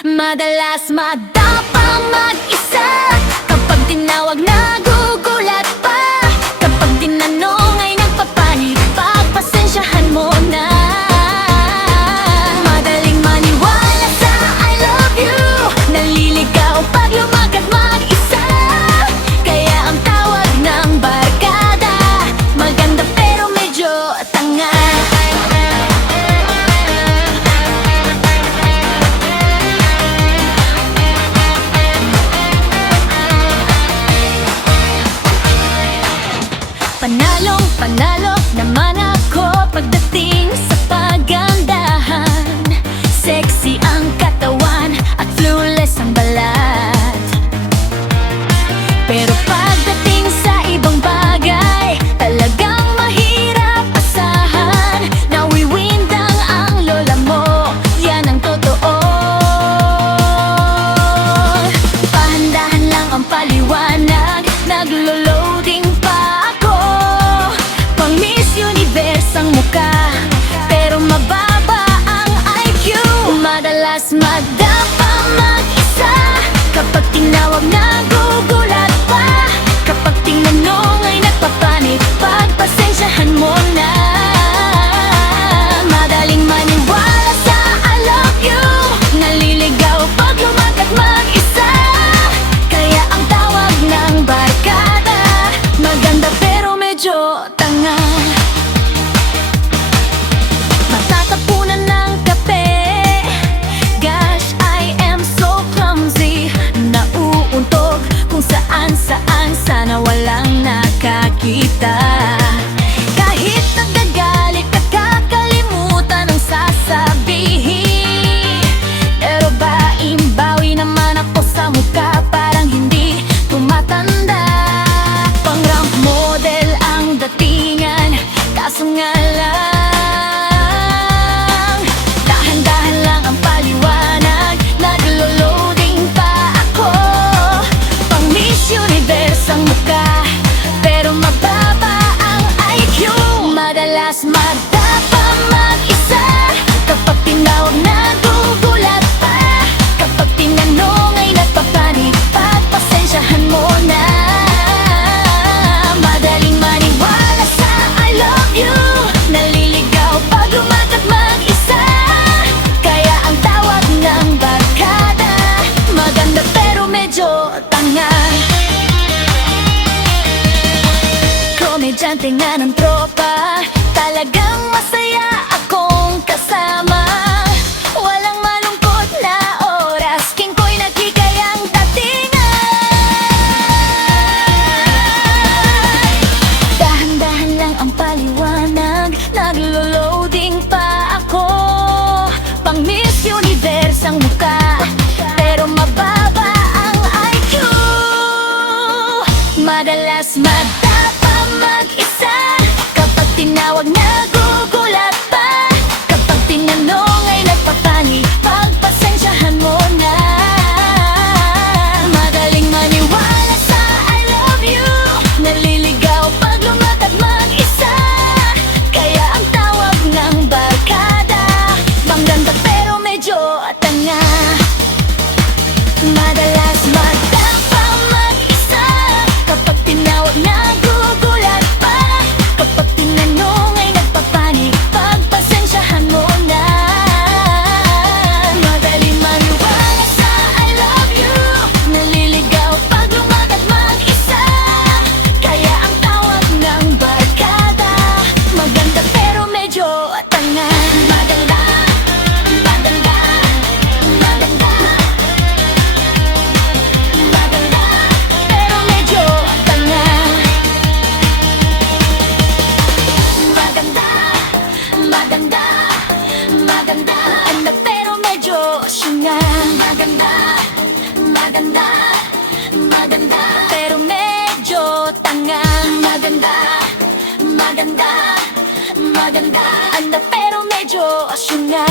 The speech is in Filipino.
Madalas madapang mag-isa. Kapag tinawag nagugulat pa. Kapag tinanong ay nagpapanik. Pagpasensyahan mo na. Madaling maniwala sa I love you. Naliligaw pag lumakad mag-isa. Kaya ang tawag ng barkada, maganda pero medyo tanga. Panalong panalo naman ako pagdating sa pagandahan. Sexy ang katawan at flawless ang balat. Pero pagdating sa ibang bagay, talagang mahirap asahan. Nawiwindang ang lola mo, yan ang totoo. Pahandahan lang ang paliwanag, naglo-loading pa ako. Pang Miss Universe ang muka, pero mababa ang IQ. Madalas madapa mag-isa. Kapag tinawag nagugulat pa. Kapag tinanong ay nagpapanik. Pagpasensyahan mo na. Madaling maniwala sa I love you. Naliligaw pag lumakad mag-isa. Kaya ang tawag ng barkada, maganda pero medyo tanga. Matatapunan ng kape. Gosh, I am so clumsy. Nauuntog kung saan-saan, sana walang nakakita. Kahit nagagalit ka, kakalimutan ang sasabihin. Pero bawi naman ako sa mukha, parang hindi tumatanda. Pang ramp model ang datingan, kaso nga lang, dahan-dahan lang ang paliwanag, naglo-loading pa ako. Pang Miss Universe ang mukha, pero mababa ang IQ. Madalas madapa mag-isa. Kapag tinawag nagugulat pa. Kapag tinanong ay nagpapanik. Pagpasensyahan mo na. Madaling maniwala sa I love you. Naliligaw pag lumakad mag-isa. Kaya ang tawag ng barkada, maganda pero medyo tanga. Komedyante nga ng tropa, talagang masaya akong kasama. Walang malungkot na oras, king ko'y nagkikayang datingan. Dahan-dahan lang ang paliwanag, naglo-loading pa ako. Pang Miss Universe ang mukha, pero mababa ang IQ. Madalas madapa mag-isa. Kapag tinawag nagugulat pa. Kapag tinanong ay nagpapanik. Pagpasensyahan mo na. Madaling maniwala sa I love you. Naliligaw pag lumakad mag-isa. Kaya ang tawag ng barkada, maganda pero medyo tanga. Madalas madapa mag-isa. Kapag tinawag nagugulat pa. Kapag tinanong ay nagpapanik. Pagpasensyahan mo na. Madaling maniwala sa I love you. Naliligaw pag lumakad mag-isa. Kaya ang tawag ng barkada, maganda pero medyo tanga. Maganda, maganda, maganda. Maganda, pero medyo tanga. Maganda, maganda, maganda. Ganda pero medyo syunga. Maganda, maganda, maganda. Pero medyo tanga. Maganda, maganda, maganda. Ganda pero medyo syunga.